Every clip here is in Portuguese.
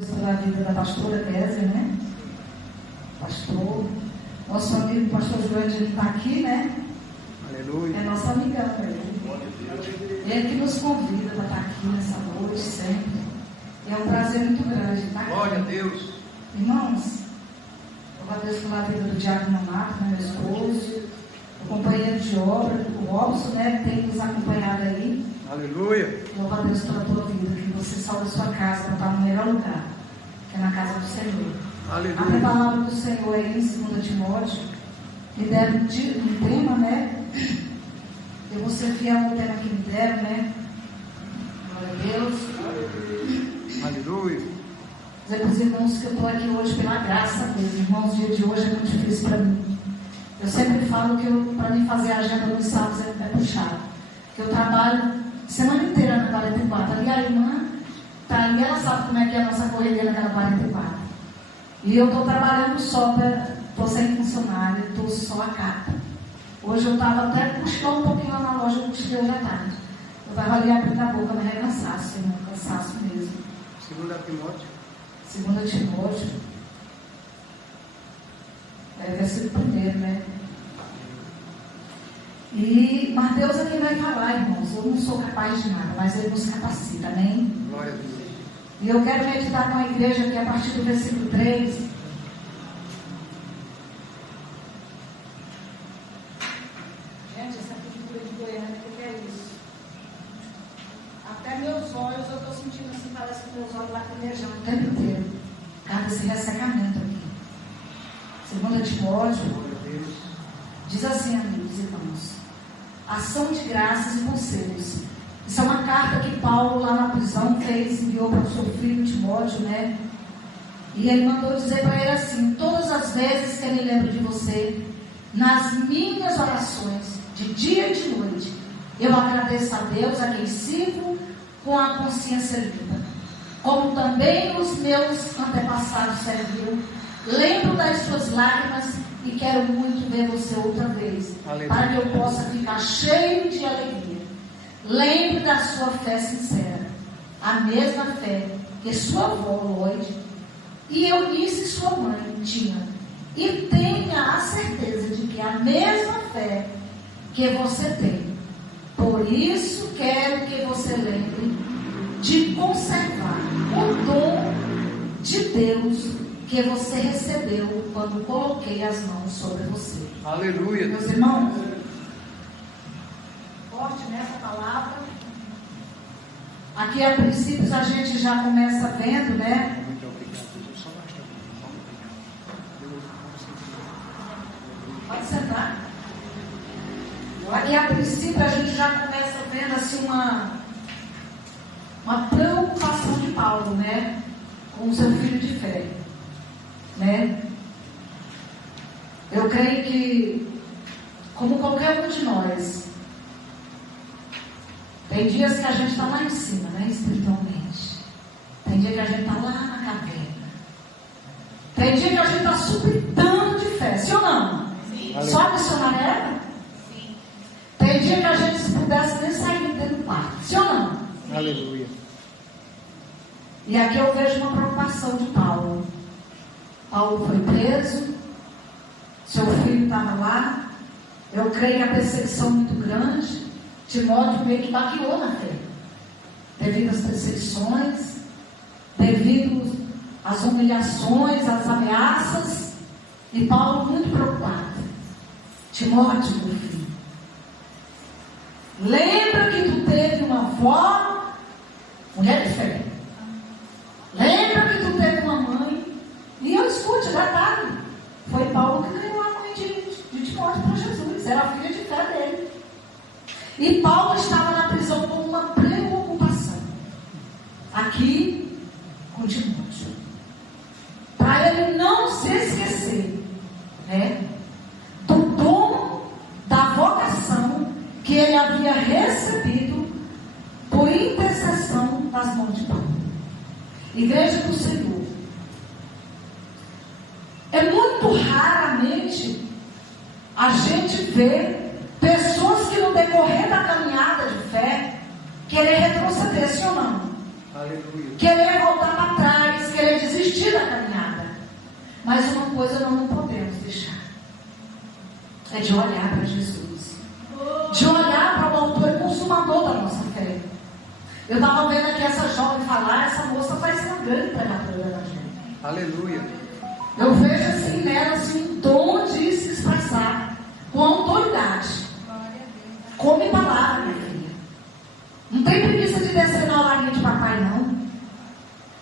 Pela vida da pastora Kézia, né? Pastor, nosso amigo pastor João, ele está aqui, né? Aleluia. É nosso amigão, ele que nos convida para estar aqui nessa noite, sempre. É um prazer muito grande estar aqui. Glória a Deus. Irmãos, louvo a Deus pela vida do Diácono Marco, meu esposo, o companheiro de obra, o Robson, né? Que tem nos acompanhado aí. Aleluia. Louvo a Deus pela tua vida, que você salve a sua casa para estar no melhor lugar, que é na casa do Senhor. Aleluia. A palavra do Senhor aí em 2 Timóteo, me deram um tema, né? Eu vou ser fiel ao tema que me deram, né? Glória a Deus. Aleluia. Dizer para os irmãos que eu estou aqui hoje pela graça mesmo. Irmãos, o dia de hoje é muito difícil para mim. Eu sempre falo que para mim fazer a agenda dos sábados é puxado. Que eu trabalho semana inteira na 44. Ali a irmã está ali, ela sabe como é que é a nossa correria naquela 44. E eu estou trabalhando só, estou sem funcionário, estou só a capa. Hoje eu estava até cochilando um pouquinho lá na loja, eu cochilei hoje à tarde. Eu estava ali abrindo a boca, mas é cansaço, irmão, cansaço mesmo. 2 Timóteo. 2 Timóteo. É versículo 1, né? Mas Deus é quem vai falar, irmãos. Eu não sou capaz de nada, mas Ele nos capacita, amém? Glória a Deus. E eu quero meditar com a igreja aqui a partir do versículo 3. Gente, essa cultura de Goiânia, o que é isso? Até meus olhos, eu estou sentindo assim, parece que meus olhos lacrimejando o tempo inteiro. Por causa desse ressecamento aqui. 2 Timóteo, Glória a Deus. diz assim, amigos e irmãos: ação de graças e conselhos. Isso é uma carta que Paulo, lá na prisão, fez, enviou para o seu filho Timóteo, né? E ele mandou dizer para ele assim: todas as vezes que eu me lembro de você, nas minhas orações, de dia e de noite, eu agradeço a Deus, a quem sirvo com a consciência limpa, como também os meus antepassados serviram. Lembro das suas lágrimas e quero muito ver você outra vez, Aleluia. para que eu possa ficar cheio de alegria. Lembre da sua fé sincera, a mesma fé que sua avó Lloyd e Eunice, sua mãe, tinham. E tenha a certeza de que é a mesma fé que você tem. Por isso quero que você lembre de conservar o dom de Deus que você recebeu quando coloquei as mãos sobre você. Aleluia. Meus irmãos, forte nessa palavra. Aqui a princípio a gente já começa vendo, né? Muito obrigado. Eu só bastante. Pode sentar. Aqui a princípio a gente já começa vendo assim uma preocupação de Paulo, né? Com o seu filho de fé, né? Eu creio que, como qualquer um de nós, tem dias que a gente está lá em cima, né? Espiritualmente. Tem dia que a gente está lá na caverna. Tem dia que a gente está supritando de fé, sim ou não? Sim. Só a missionária era? Sim. Tem dia que a gente, se pudesse, nem sair dentro do quarto, sim ou não? Sim. Aleluia. E aqui eu vejo uma preocupação de Paulo. Paulo foi preso, seu filho estava lá. Eu creio que a perseguição muito grande. Timóteo meio que baqueou na fé, devido às perseguições, devido às humilhações, às ameaças. E Paulo muito preocupado. Timóteo, meu filho, lembra que tu teve uma avó, mulher de fé. Lembra que tu teve uma mãe. E eu escute, detalhe, foi Paulo que ganhou a mãe de Timóteo para Jesus. Era a filha de fé dele. E Paulo estava na prisão com uma preocupação. Aqui com Timóteo. Para ele não se esquecer, né, do dom da vocação que ele havia recebido por intercessão das mãos de Paulo. Igreja do Senhor. É muito raramente a gente vê pessoas que no decorrer da caminhada de fé querer retroceder, sim ou não? Aleluia. Querer voltar para trás, querer a caminhada. Mas uma coisa nós não podemos deixar. É de olhar para Jesus. De olhar para o autor e consumador da nossa fé. Eu estava vendo aqui essa jovem falar, essa moça vai ser uma grande pregadora da gente. Aleluia. Eu vejo assim nela assim, um dom de se expressar com autoridade. Come palavra, minha filha. Não tem preguiça de descer na olaria de papai, não.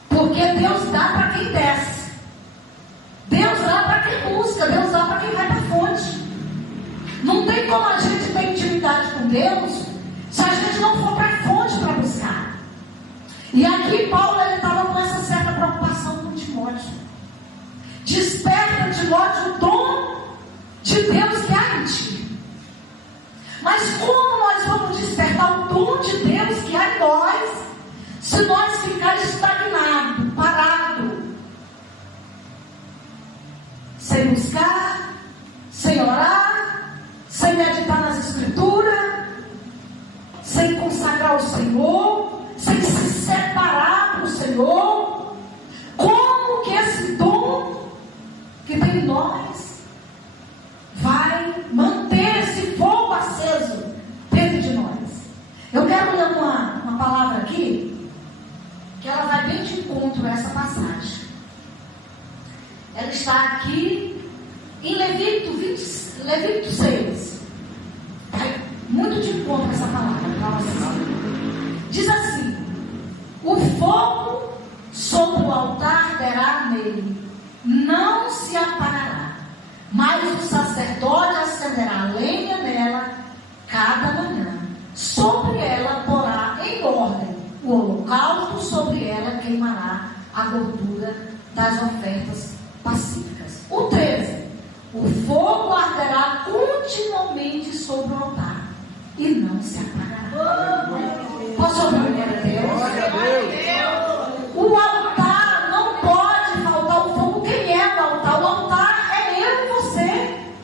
Porque Deus dá para quem desce. Deus dá para quem busca. Deus dá para quem vai para a fonte. Não tem como a gente ter intimidade com Deus se a gente não for para a fonte para buscar. E aqui Paulo estava com essa certa preocupação com Timóteo. Desperta, Timóteo, o dom de Deus que há em ti. Mas como nós vamos despertar o dom de Deus que há em nós, se nós ficar estagnado, parado, sem buscar, sem orar, sem meditar nas Escrituras, sem consagrar o Senhor, sem se separar do Senhor? Como que esse dom que tem em nós vai manter esse fogo aceso dentro de nós? Eu quero ler uma palavra aqui, que ela vai bem de encontro a essa passagem. Ela está aqui em Levítico 6. Vai muito de encontro a essa palavra para vocês. Diz assim: o fogo sobre o altar derá nele, não se apagará, mas o sacerdote acenderá lenha nela cada manhã. Sobre ela porá em ordem o holocausto, sobre ela queimará a gordura das ofertas pacíficas. O 13: o fogo arderá continuamente sobre o altar e não se apagará. Posso ouvir o glória a Deus? Glória a Deus. O altar não pode faltar o fogo. Quem é o altar? O altar é eu e você.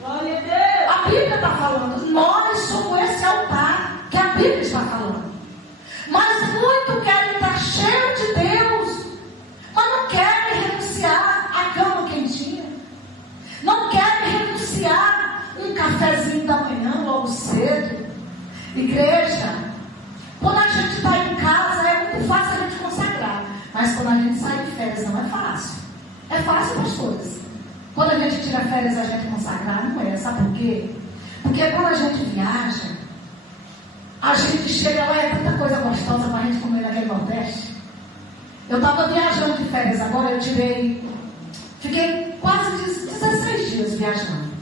Glória a Deus. A Bíblia está falando. Nós somos esse altar que a Bíblia está falando. Mas muito querem estar cheios de Deus, mas não querem renunciar à cama quentinha. Não querem renunciar um cafezinho da manhã logo cedo. Igreja, quando a gente está em casa é muito fácil a gente consagrar, mas quando a gente sai de férias não é fácil. É fácil, pastores. Quando a gente tira férias a gente consagrar, não é. Sabe por quê? Porque quando a gente viaja, a gente chega lá e é tanta coisa gostosa para a gente comer naquele Nordeste. Eu estava viajando de férias agora, fiquei quase 16 dias viajando.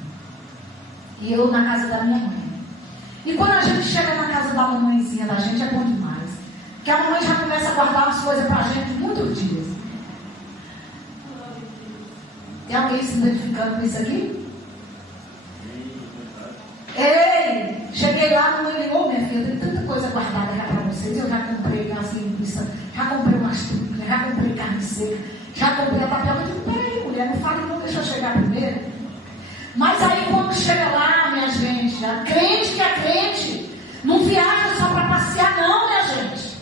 E eu na casa da minha mãe. E quando a gente chega na casa da mamãezinha da gente é bom demais. Porque a mamãe já começa a guardar umas coisas pra gente muitos dias. Tem alguém se identificando com isso aqui? Ei! Cheguei lá, a mamãe ligou, minha filha, tem tanta coisa guardada já pra vocês. Eu já comprei as linguiças, já comprei umas triplas, já comprei carne seca, já comprei a tapioca. Eu digo, peraí, mulher, não fale não, deixa eu chegar primeiro. Mas aí quando chega lá, minha gente, a crente que é crente, não viaja só para passear não, minha gente.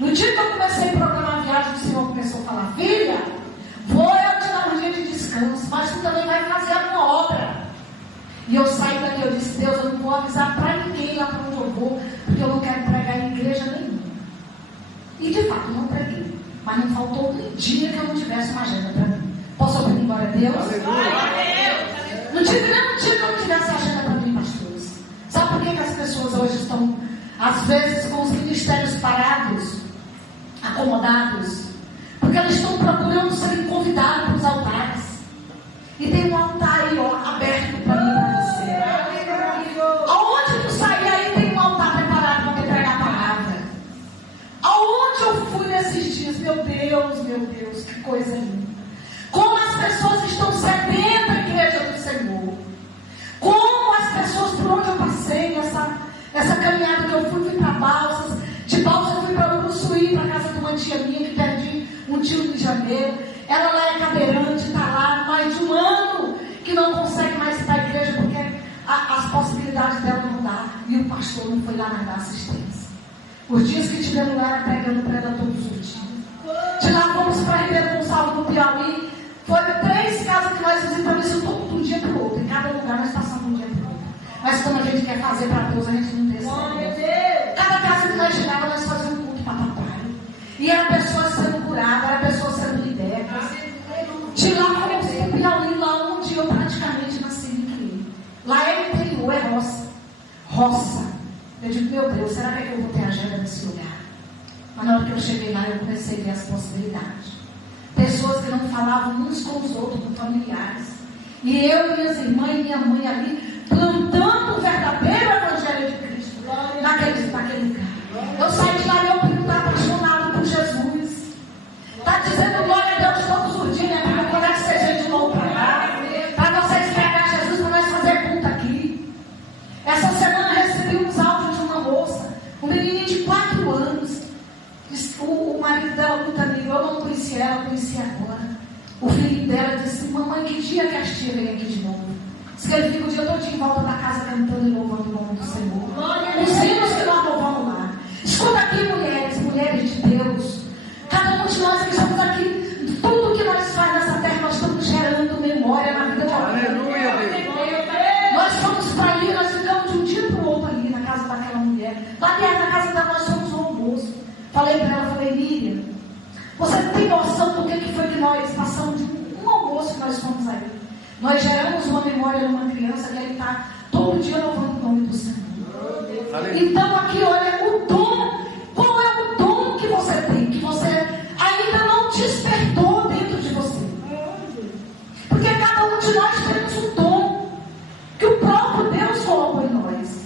No dia que eu comecei a programar a viagem, o Senhor começou a falar: filha, vou eu te dar um dia de descanso, mas tu também vai fazer a minha obra. E eu saí daqui, eu disse: Deus, eu não vou avisar para ninguém lá para onde eu vou, porque eu não quero pregar em igreja nenhuma. E de fato não preguei, mas não faltou um dia que eu não tivesse uma agenda para mim. Posso ouvir glória a Deus? Aleluia. Não tive nem um dia que eu não tivesse agenda para mim, pastores. Sabe por que as pessoas hoje estão, às vezes, com os ministérios parados, acomodados? Porque eles estão procurando serem convidados para os altares. E tem um altar aí, ó, aberto para mim e para você. Aonde tu sair aí tem um altar preparado para me pregar a palavra. Aonde eu fui nesses dias, meu Deus, que coisa linda. Como as pessoas estão sedentas, igreja do Senhor. Como as pessoas, por onde eu passei, nessa caminhada que eu fui para Balsas. De Balsas eu fui para Uruçuí, para casa de uma tia minha que perdi um tio de janeiro. Ela lá é cadeirante, está lá há mais de um ano que não consegue mais ir para a igreja porque as possibilidades dela não dá. E o pastor não foi lá mais dar assistência. Os dias que tivemos lá era pregando para ela todos os dias. De lá fomos para Ribeirão Gonçalves, no Piauí. Mas quando a gente quer fazer para Deus, a gente não tem esse. Cada casa que nós chegávamos, nós fazíamos um culto para papai. E era pessoa sendo curada, era pessoa sendo liberta. De lá fomos para o Piauí, lá onde eu praticamente nasci e criei. Lá é interior, é roça. Eu digo, meu Deus, será que eu vou ter agenda nesse lugar? Mas na hora que eu cheguei lá, eu comecei a ver as possibilidades. Pessoas que não falavam uns com os outros, com familiares. E eu, minhas irmãs e minha mãe ali, plantando o verdadeiro Evangelho de Cristo naquele lugar. Eu saí de lá, meu primo está apaixonado por Jesus. Está dizendo glória a Deus todos os dias, né? Para quando é que seja de novo para cá. Para vocês pegar Jesus para nós fazer culto aqui. Essa semana recebi uns áudios de uma moça, um menininho de 4 anos. O marido dela muito amigo, eu não conhecia ela, conhecia agora. O filho dela disse, mamãe, que dia que as tia vem aqui de novo? Diz que ele fica o dia todo em volta da casa cantando e louvando o nome do Senhor. Os hinos que nós louvamos lá. Escuta aqui, mulheres de Deus. Cada um de nós que estamos aqui, tudo que nós fazemos nessa terra, nós estamos gerando memória na vida de alguém. Aleluia, Deus. Nós fomos para ali, nós ficamos de um dia para o outro ali na casa daquela mulher. Lá dentro da casa dela, nós fomos no almoço. Falei para ela, Miriam, você tem noção do que foi que nós passamos de um almoço que nós fomos aí? Nós geramos uma memória de uma criança que ele está todo dia louvando o nome do Senhor. Então aqui, olha, o dom, qual é o dom que você tem, que você ainda não despertou dentro de você? Porque cada um de nós temos um dom que o próprio Deus colocou em nós.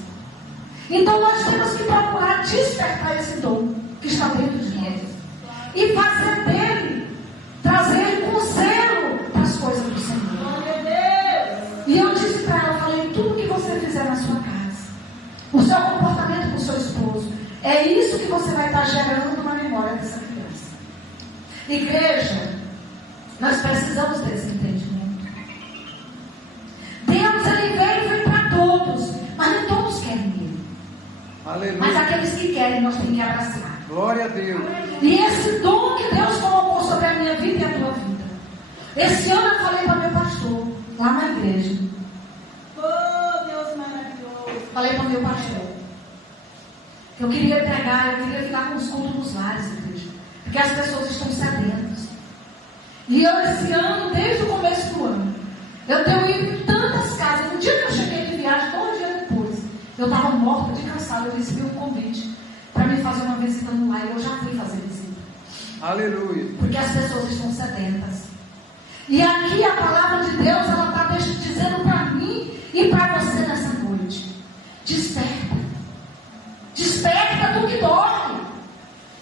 Então nós temos que procurar despertar esse dom que está dentro de nós e fazer dele, trazer ele com zelo para as coisas do Senhor. E eu disse para ela, falei, tudo que você fizer na sua casa, o seu comportamento com o seu esposo, é isso que você vai estar gerando na memória dessa criança. Igreja, nós precisamos desse entendimento. Deus, ele veio para todos, mas nem todos querem ele. Aleluia. Mas aqueles que querem, nós temos que abraçar. Glória a Deus. E esse dom que Deus colocou sobre a minha vida e a tua vida. Esse ano eu falei para meu pastor, lá na igreja. Oh, Deus maravilhoso. Falei para o meu pastor. Eu queria pregar, eu queria ficar com os cultos nos lares, igreja. Porque as pessoas estão sedentas. E eu, esse ano, desde o começo do ano, eu tenho ido em tantas casas. No dia que eu cheguei de viagem, 2 dias depois, eu estava morta de cansada. Eu recebi um convite para me fazer uma visita no lar. E eu já fui fazer visita. Aleluia. Porque as pessoas estão sedentas. E aqui a palavra de Deus, ela está dizendo para mim e para você nessa noite. Desperta. Desperta do que dorme.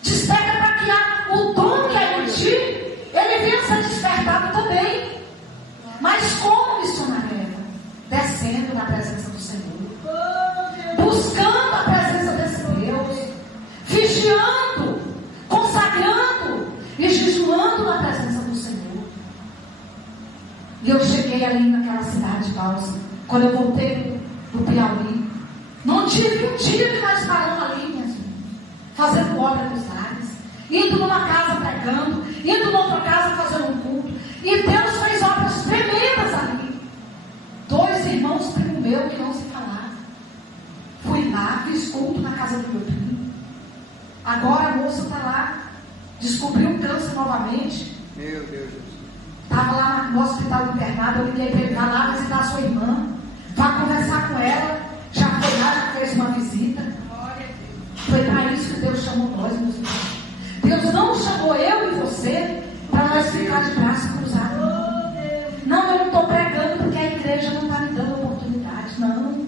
Desperta para que o dom que é em ti, ele venha ser despertado também. Mas como missionária? Descendo na presença do Senhor. Buscando a presença desse Deus. Vigiando. Consagrando. E jejuando na presença do Senhor. E eu cheguei ali naquela cidade de Balsa. Quando eu voltei do Piauí, não tive um dia que nós paramos ali, minhas filhas, fazendo obra nos lares, indo numa casa pregando, indo noutra casa fazendo um culto. E Deus fez obras tremendas ali. 2 irmãos primo meu que não se falavam. Fui lá, fiz culto na casa do meu primo. Agora a moça está lá, descobriu um câncer novamente. Meu Deus. Estava lá no hospital internado, eu liguei para ele, vai lá visitar a sua irmã, vai conversar com ela. Já foi lá, já fez uma visita. Foi para isso que Deus chamou nós, meus irmãos. Deus não chamou eu e você para nós ficar de braço cruzado. Não, eu não estou pregando porque a igreja não está me dando oportunidade. Não.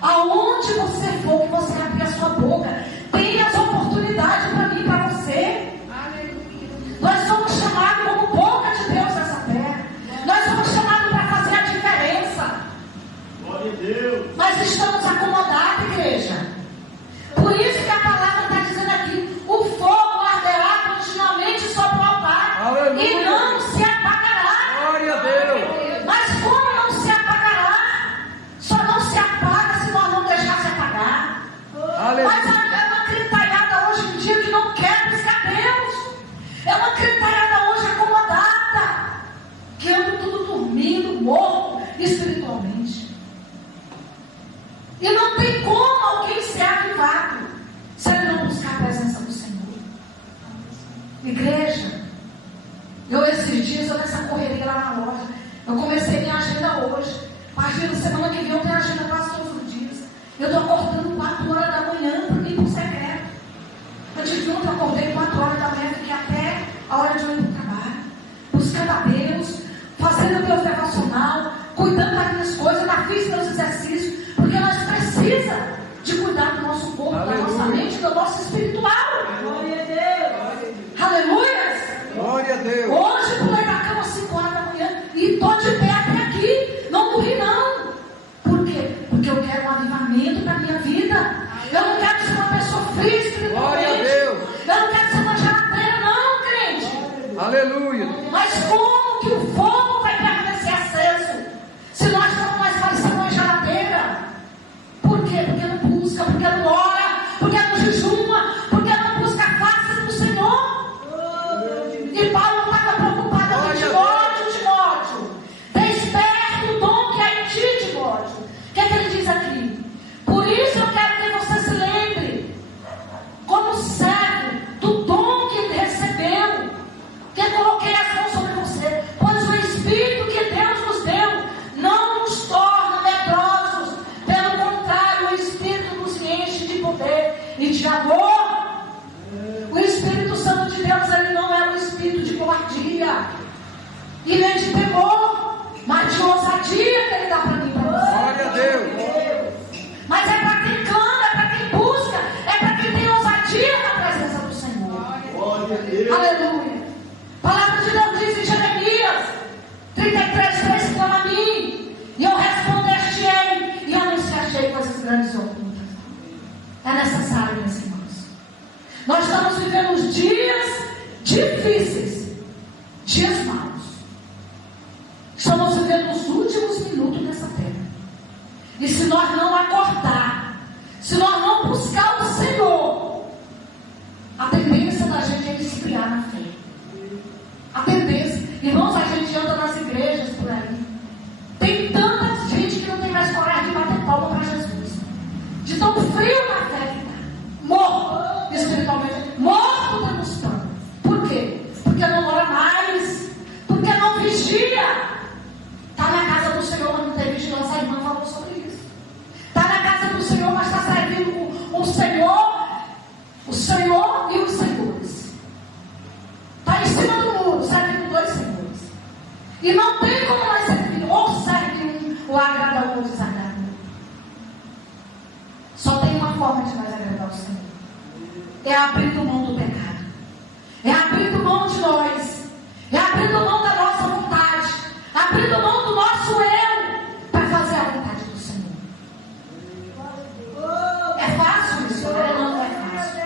Aonde você for, que você abrir a sua boca, tem as oportunidades para mim e para você. Nós somos chamados como boca de Deus nessa terra. Nós somos chamados para fazer a diferença. Glória a Deus. Nós estamos acomodados, igreja. Por isso que a palavra está dizendo aqui: o fogo arderá continuamente sobre o altar. Aleluia. E não se apagará. Glória a Deus. Mas como não se apagará? Só não se apaga se nós não deixar se apagar. Aleluia. Mas é uma critalhada hoje em dia que não quer buscar Deus. É uma critalhada hoje acomodada, que anda tudo dormindo, morto espiritualmente. Eu comecei minha agenda hoje. A partir da semana que vem eu tenho agenda quase todos os dias. Eu estou acordando 4 horas da manhã para ir para o secreto. Antes de ontem eu acordei 4 horas da manhã, fiquei até a hora de eu ir para o trabalho. Buscando a Deus, fazendo Deus devocional, cuidando das minhas coisas, da física, dos exercícios. Porque nós precisamos de cuidar do nosso corpo, da nossa mente, do nosso espiritual. Glória a Deus. Aleluia! Glória a Deus. Hoje pulei da cama às 5 horas da manhã e estou de pé até aqui. Não morri não. Por quê? Porque eu quero um avivamento para a minha vida. Eu não quero ser uma pessoa fria espiritualmente. Glória a Deus. Eu não quero ser uma geladeira não, crente. Aleluia. Mas como que o fogo vai permanecer aceso se nós estamos mais parecendo uma geladeira? Por quê? Porque não busca, porque não ora, porque não jejuma, porque não busca a face do Senhor. E Paulo estava preocupado com Timóteo. Desperta o dom que há em ti, Timóteo. O que é que ele diz aqui? Por isso eu quero que você se lembre, como servo, do dom que ele recebeu, que eu coloquei as mãos sobre você, pois o Espírito que Deus nos deu não nos torna medrosos, pelo contrário, o Espírito nos enche de poder e de amor. O Espírito Santo de Deus, ele não é um espírito de covardia e nem de temor, mas de ousadia que ele dá para mim e para você. Glória a Deus. Mas é para quem clama, é para quem busca, é para quem tem ousadia na presença do Senhor. Glória a Deus. Aleluia. A palavra de Deus diz em Jeremias 33:3: clama a mim, e eu responder-te-ei, e anunciar-te-ei coisas grandes e ocultas. É necessário, meus irmãos. Nós estamos vivendo dias difíceis, dias maus. Estamos vivendo os últimos minutos dessa terra. E se nós não acordar, se nós não buscar o Senhor, a tendência da gente é esfriar na fé. A tendência, irmãos, a gente anda nas igrejas por aí. Tem tanta gente que não tem mais coragem de bater palma para Jesus. De tão frio na fé que está. Morto espiritualmente, morto demonstrando. Por quê? Porque não ora mais, porque não vigia. Está na casa do Senhor, mas não tem vigilância. A irmã falou sobre isso. Está na casa do Senhor, mas está servindo o Senhor e os senhores. Está em cima do muro, servindo 2 senhores. E não tem como nós servir, ou serve um, ou agrada um, ou desagrada um. Só tem uma forma de nós agradar o Senhor. É abrindo mão do pecado. É abrindo mão de nós. É abrindo mão da nossa vontade. Abrindo mão do nosso eu para fazer a vontade do Senhor. É fácil isso? Não é fácil.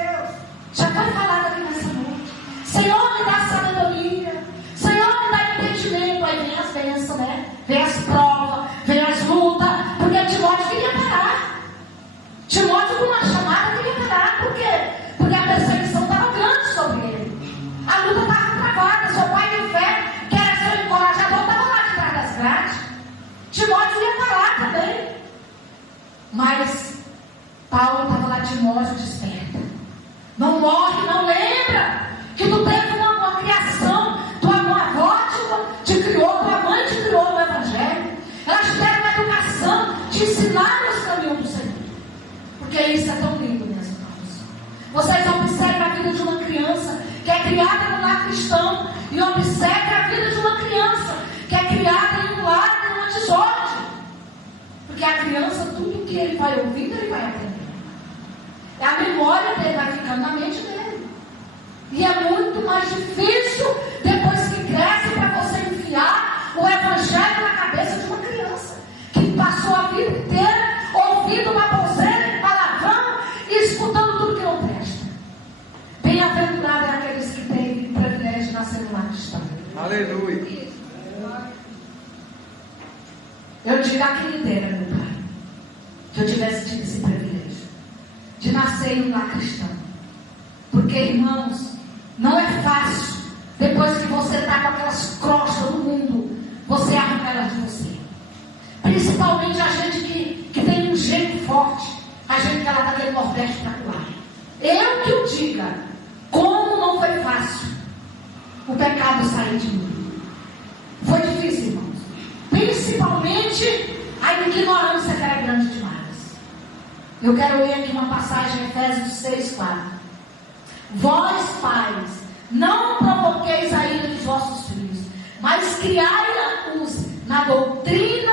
Já foi falado aqui nessa noite. Senhor, me dá sabedoria. Senhor, me dá entendimento. Aí vem as bênçãos, né? Vem as provas, vem as lutas. Porque Timóteo queria parar. Timóteo, com uma chamada, queria parar. Por quê? Porque a perseguição estava grande sobre ele. A luta estava travada. Seu pai de fé, que era seu encorajador, estava lá de trás das grades. Timóteo ia parar também. Mas Paulo estava lá, Timóteo, desperta. Não morre, não lembra que tu teve uma criação. Tua avó te criou, tua mãe te criou no Evangelho. Ela te deram uma educação, te ensinaram os caminhos do Senhor. Porque isso é tão lindo, meus irmãos. Vocês observam a vida de uma criança que é criada no lar cristão, e observem a vida de uma criança que é criada em um lar de uma desordem. Porque a criança, tudo que ele vai ouvindo, ele vai aprender. A memória dele vai ficando na mente dele. E é muito mais difícil, depois que cresce, para você enfiar o Evangelho na cabeça de uma criança que passou a vida inteira ouvindo uma baboseira de palavrão e escutando tudo que não presta. Bem-aventurado é aqueles que têm o privilégio de nascer no lar cristão. Aleluia. Eu digo a quem me dera, meu Pai, que eu tivesse tido esse privilégio de nascer em um lar cristão. Porque, irmãos, não é fácil, depois que você está com aquelas crostas no mundo, você arrancar elas de você. Principalmente a gente que tem um jeito forte, a gente que ela está daquele Nordeste para lá. Eu que o diga, como não foi fácil o pecado sair de mim. Foi difícil, irmãos. mente, a ignorância que era grande demais. Eu quero ler aqui uma passagem em Efésios 6:4. Vós, pais, não provoqueis a ira dos vossos filhos, mas criai-os na doutrina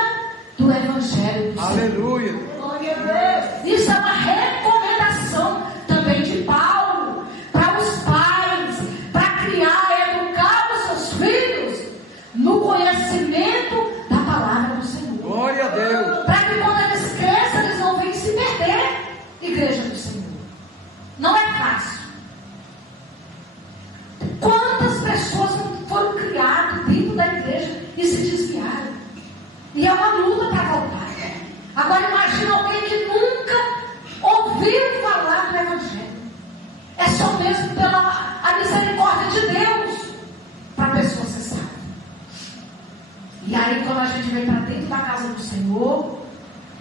do Evangelho do Senhor. Aleluia. Glória a Deus. Isso é uma recomendação também de Paulo para os pais, para criar e educar os seus filhos no conhecimento da palavra do Senhor. Glória a Deus. Para que quando eles cresçam, eles não venham se perder. Igreja do Senhor. Não é fácil. Quantas pessoas não foram criadas dentro da igreja e se desviaram? E é uma luta para voltar. Agora imagina alguém que nunca ouviu falar do Evangelho. É só mesmo pela a misericórdia de Deus para a pessoa ser salva. E aí quando a gente vem para dentro da casa do Senhor,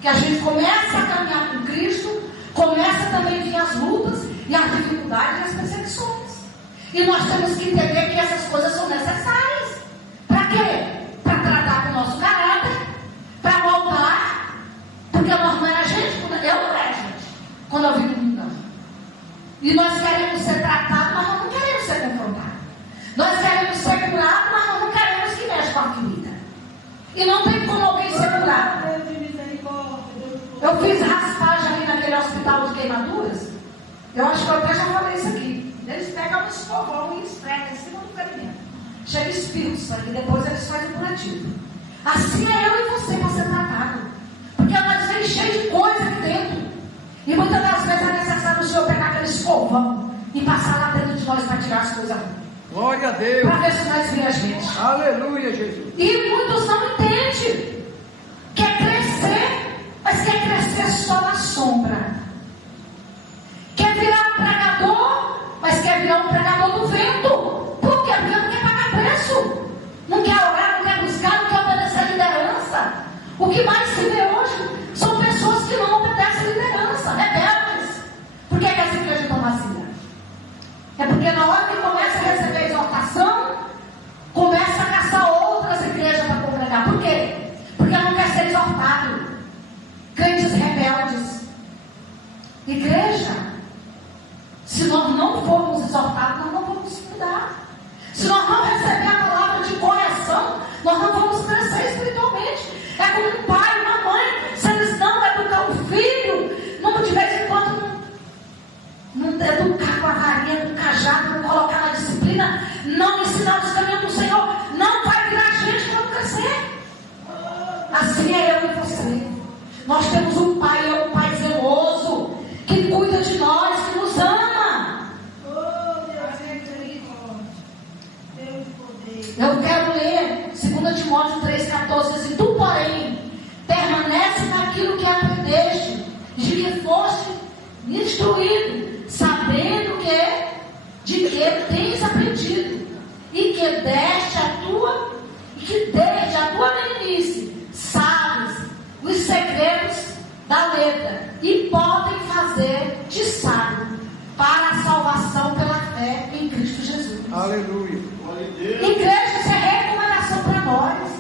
que a gente começa a caminhar com Cristo, começa também a vir as lutas e as dificuldades e as perseguições. E nós temos que entender que essas coisas são necessárias. Para quê? Para tratar com o nosso caráter, para moldar, porque nós não era gente, eu não era gente, quando eu vim no mundo. E nós queremos ser tratados, mas nós não queremos ser confrontados. Nós queremos ser curados, mas nós não queremos que mexa com a ferida. E não tem como alguém ser curado. Deus de misericórdia, Deus de poder. Eu fiz raspagem ali naquele hospital de queimaduras. Eu acho que eu até já falei isso aqui. Eles pegam um escovão e esfregam em cima do ferimento. Chega espíritos aqui, depois eles fazem curativo. Assim é eu e você para ser tratado. Porque nós vem cheio de coisa aqui dentro. E muitas das vezes é necessário o Senhor pegar aquele escovão e passar lá dentro de nós para tirar as coisas ruins. Glória a Deus. Para ver se nós vira a gente. Aleluia, Jesus. E muitos não entendem. Quer crescer, mas quer crescer só na sombra. Quer virar um pregador, mas quer virar um pregador do vento. Por quê? Porque não quer pagar preço. Não quer orar, não quer buscar, não quer obedecer a liderança. O que mais se vê hoje são pessoas que não obedecem a liderança, rebeldes. Por que as igrejas estão vazias? É porque na hora que começa a receber exortação, começa a caçar outras igrejas para congregar. Por quê? Porque não quer ser exortado. Crentes rebeldes. Igreja, se nós não formos exortados, nós não vamos mudar. Se nós não receber a palavra de correção, nós não vamos crescer espiritualmente. É como um pai, uma mãe, se eles não educar o filho, não de vez em quando não educar com a varinha, com o cajado, não colocar na disciplina, não ensinar os caminhos do Senhor, não vai virar gente quando crescer. Assim é eu e você. Nós temos um pai, é um pai zeloso, que cuida de nós, que nos ama. Oh, Deus de misericórdia, Deus de poder. Eu quero ler 2 Timóteo 3,14, diz assim: tu, porém, permanece naquilo que aprendeste, de que foste instruído, sabendo de que tens aprendido, e que desde a tua meninice sabes os segredos da letra, e podem fazer-te sábio para a salvação pela fé em Cristo Jesus. Aleluia. Glória a Deus. Igreja, isso é recomendação para nós.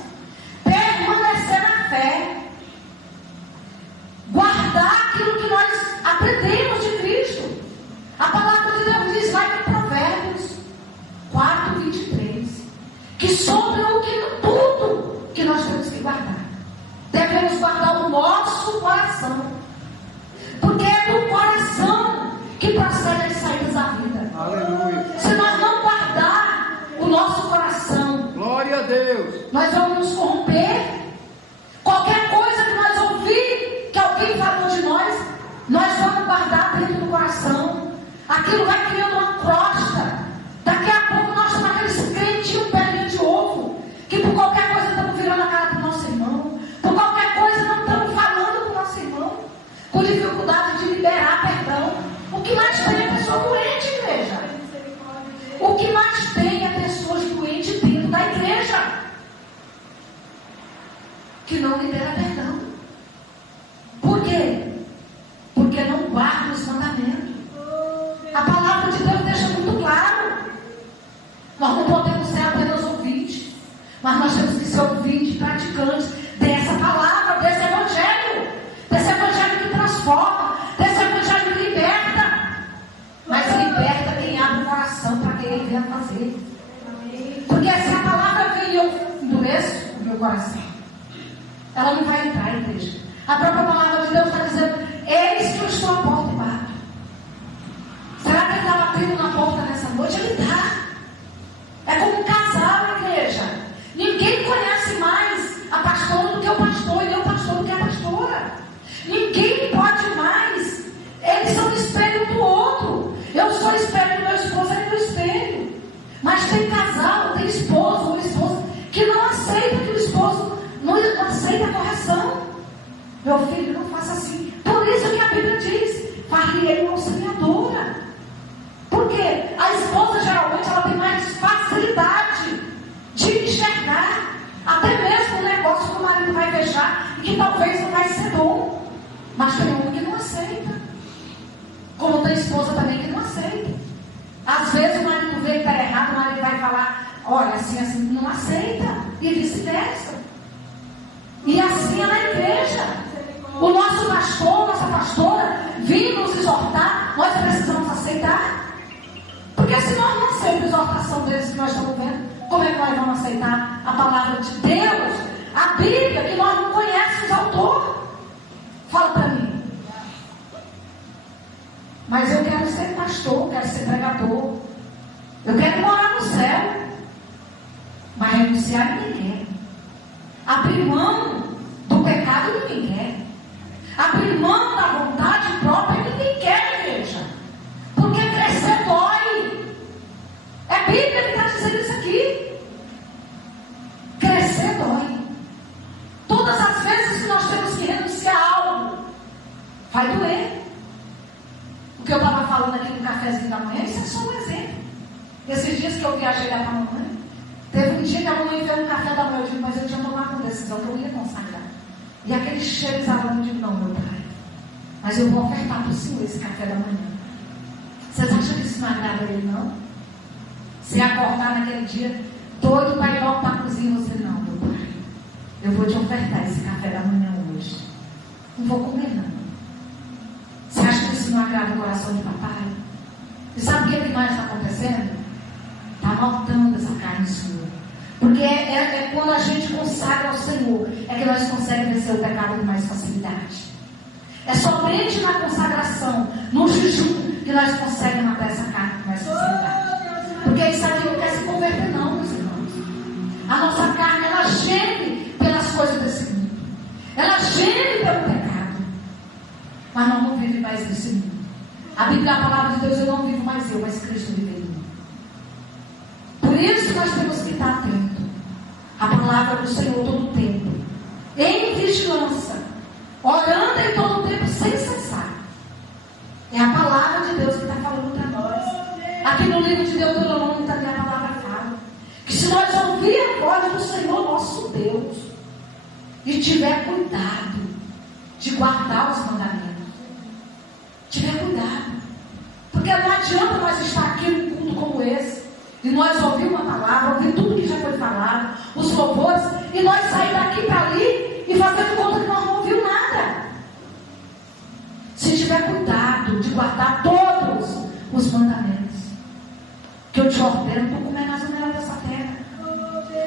Permanecer na fé. Guardar aquilo que nós aprendemos de Cristo. A palavra de Deus diz lá em Provérbios 4:23 que sobre tudo que nós temos que guardar, devemos guardar o nosso coração, porque é do coração que procedem as saídas da vida. Aleluia. Se nós não guardar o nosso coração, Glória a Deus. nós vamos nos corromper. Qualquer coisa que nós ouvir que alguém falou de nós vamos guardar dentro do coração. Aquilo vai criando uma crosta. Daqui a pouco nós estamos aqueles crentes pelinho de ovo, que por qualquer coisa estamos virando a cara para o nosso irmão, por qualquer coisa não estamos falando com o nosso irmão, com dificuldade de liberar perdão. O que mais tem é pessoa doente, igreja. O que mais tem é pessoas doentes dentro da igreja, que não libera perdão. Por quê? Porque não guarda os mandamentos. A palavra de Deus deixa muito claro. Nós não podemos ser apenas ouvintes, mas nós temos que ser ouvintes, praticantes dessa palavra. agradeço o meu coração. Ela não vai entrar, igreja. A própria palavra de Deus está dizendo: eis que eu estou à porta e bato. Será que ele está batendo na porta nessa noite? Ele está. É como um casal, igreja. Ninguém conhece mais a pastora do que o pastor, e nem o pastor do que a pastora. Ninguém pode mais. Eles são o espelho do outro. Eu sou espelho do meu esposo, ele é meu espelho. Mas tem casal, tem esposo ou esposa que não aceita que o esposo não aceita a correção. Meu filho, não faça assim. Por isso que a Bíblia diz: farei uma auxiliadora. Porque a esposa geralmente ela tem mais facilidade de enxergar até mesmo o negócio que o marido vai fechar e que talvez não vai ser bom. Mas tem um que não aceita. Como tem esposa também que não aceita. Às vezes o marido vê que está errado, o marido vai falar: olha, assim, não aceita. E vice-versa. E assim é na igreja. O nosso pastor, nossa pastora, vir nos exortar, nós precisamos aceitar. Porque se nós não aceitamos a exortação deles que nós estamos vendo, como é que nós vamos aceitar a palavra de Deus? A Bíblia, que nós não conhecemos o autor. Fala para mim. Mas eu quero ser pastor, quero ser pregador. Eu quero morar no céu. Mas renunciar ninguém quer. Abrir mão do pecado ninguém quer. Abrir mão da vontade própria ninguém quer, igreja. Porque crescer dói. É a Bíblia que está dizendo isso aqui. Crescer dói. Todas as vezes que nós temos que renunciar a algo, vai doer. O que eu estava falando aqui no cafezinho da manhã, isso é só um exemplo. Esses dias que eu viajei lá para a mamãe, teve um dia que a mamãe veio no café da manhã, eu digo: mas eu tinha tomado uma decisão que eu ia consagrar. E aquele cheiro exalando, eu digo: não, meu pai, mas eu vou ofertar para o Senhor esse café da manhã. Vocês acham que isso não agrada a ele, não? Se acordar naquele dia, doido para ir logo para a cozinha, você: não, meu pai, eu vou te ofertar esse café da manhã hoje. Não vou comer, não. Você acha que isso não agrada o coração de papai? E sabe o que mais está acontecendo? Está matando essa carne sua. Porque é quando a gente consagra ao Senhor, é que nós conseguimos vencer o pecado com mais facilidade. É somente na consagração, no jejum, que nós conseguimos matar essa carne com mais facilidade. Porque isso aqui não quer se converter, não, meus irmãos. A nossa carne, ela geme pelas coisas desse mundo. Ela geme pelo pecado. Mas nós não vivemos mais nesse mundo. A Bíblia, a palavra de Deus: eu não vivo mais eu, mas Cristo vive em mim. Por isso nós temos que estar atentos à palavra do Senhor todo o tempo, em vigilância, orando em todo o tempo sem cessar. É a palavra de Deus que está falando para nós. Aqui no livro de Deuteronômio também a palavra fala que se nós ouvir a voz do Senhor nosso Deus e tiver cuidado de guardar os mandamentos, tiver cuidado, porque não adianta nós estar aqui num culto como esse e nós ouvir uma palavra, ouvir tudo que já foi falado, os louvores, e nós sair daqui para ali e fazer de conta que nós não ouvimos nada. Se tiver cuidado de guardar todos os mandamentos que eu te ordeno, tu comer mais o melhor dessa terra.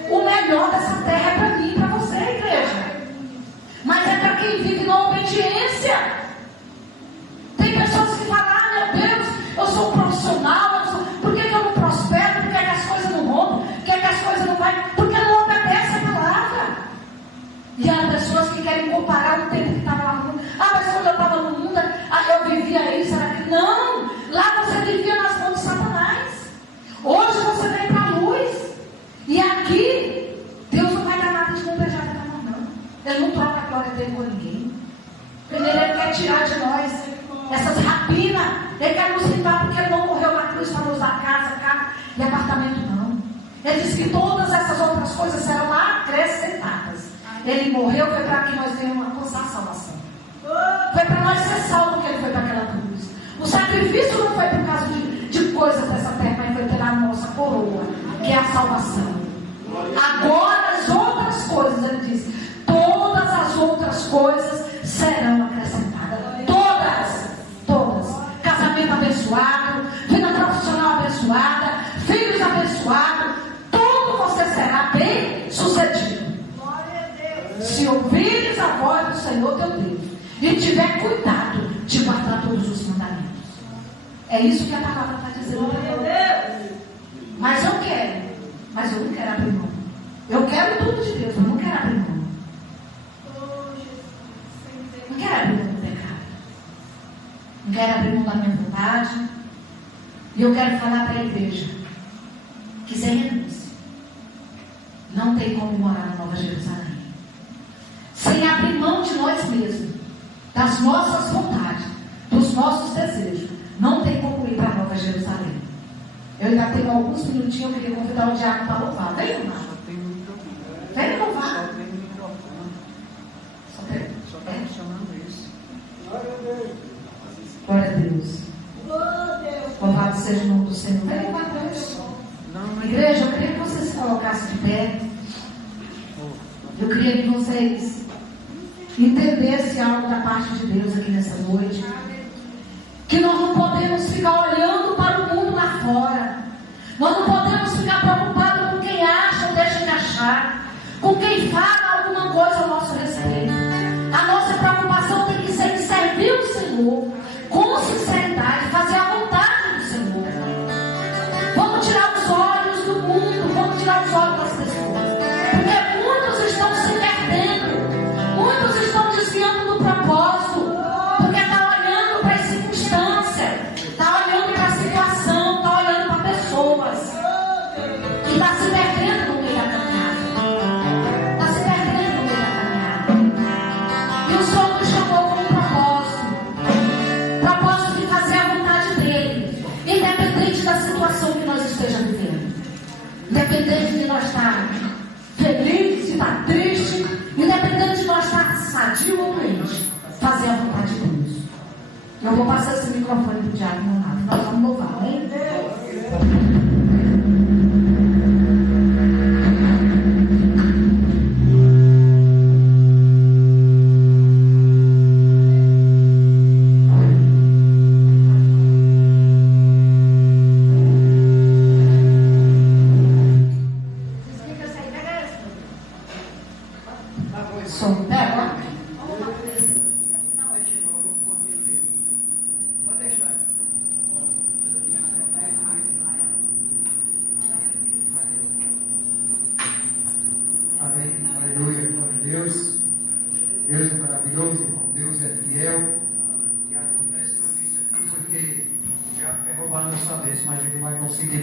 O melhor dessa terra é para mim e para você, igreja. Mas é para quem vive na obediência. Tem pessoas que falam: ah, meu Deus, eu sou um profissional, por que eu não prospero? Por que as coisas não rompem? Por que as coisas não vai? Porque não obedece a palavra. E há pessoas que querem comparar o tempo que estava lá no mundo. Ah, mas quando eu estava no mundo, eu vivia isso, era que não. Lá você vivia nas mãos de Satanás. Hoje você vem para a luz. E aqui, Deus não vai dar nada de bombejar na mão, não. Ele não troca a glória dele com ninguém. Primeiro Ele quer tirar de nós essas rapinas. Ele quer nos limpar, porque Ele não morreu na cruz para nos dar casa, carro e apartamento, não. Ele disse que todas essas outras coisas serão acrescentadas. Ele morreu, foi para que nós venhamos alcançar a salvação. Foi para nós ser salvos que Ele foi para aquela cruz. O sacrifício não foi por causa de coisas dessa terra, mas foi pela nossa coroa, que é a salvação. Agora as outras coisas, Ele diz, todas as outras coisas serão acrescentadas. Todas. Casamento abençoado, vida profissional abençoada, filhos abençoados, tudo você será bem sucedido. se ouvires a voz do Senhor teu Deus e tiver cuidado de guardar todos os mandamentos. É isso que a palavra está dizendo. Mas eu quero. Mas eu não quero abrir mão. Eu quero tudo de Deus, eu não quero abrir mão. Não quero abrir mão do pecado. Não quero abrir mão da minha vontade. E eu quero falar para a igreja que sem renúncia não tem como morar na Nova Jerusalém. Sem abrir mão de nós mesmos, das nossas vontades, dos nossos desejos, não tem como ir para a Nova Jerusalém. Eu ainda tenho alguns minutinhos, eu queria convidar o diácono para louvar. Vem, irmão. Vem louvar. Só tem funcionando isso. Glória a Deus. Louvado seja o nome do Senhor. Vem louvar a Deus. Igreja, eu queria que vocês se colocassem de pé. Eu queria que vocês entendessem algo da parte de Deus aqui nessa noite. Que nós não podemos ficar olhando para o mundo lá fora. Nós não podemos ficar preocupados com quem acha ou deixa de achar, com quem fala alguma coisa ao nosso respeito. A nossa preocupação tem que ser de servir o Senhor com sinceridade, fazer a vontade do Senhor. Vamos tirar os olhos do mundo, vamos tirar os olhos das pessoas, porque muitos estão se perdendo, muitos estão desviando do propósito, porque está olhando para as circunstâncias, está olhando para a situação, está olhando para pessoas, e está se perdendo no meio da caminhada. Está se perdendo no meio da caminhada. E o Senhor nos chamou com um propósito de fazer a vontade dele, independente da situação que nós estejamos vivendo, independente de nós estar feliz, de estar triste, independente de nós estar sadio ou doente, fazer a vontade de Deus. Eu vou passar esse microfone para o diácono Renato. Nós vamos louvar, hein? Som, pega. Amém. Aleluia. Glória a Deus. Deus é maravilhoso, irmão. Deus é fiel. E acontece tudo isso aqui porque o diabo quer roubar a nossa bênção, mas ele vai conseguir.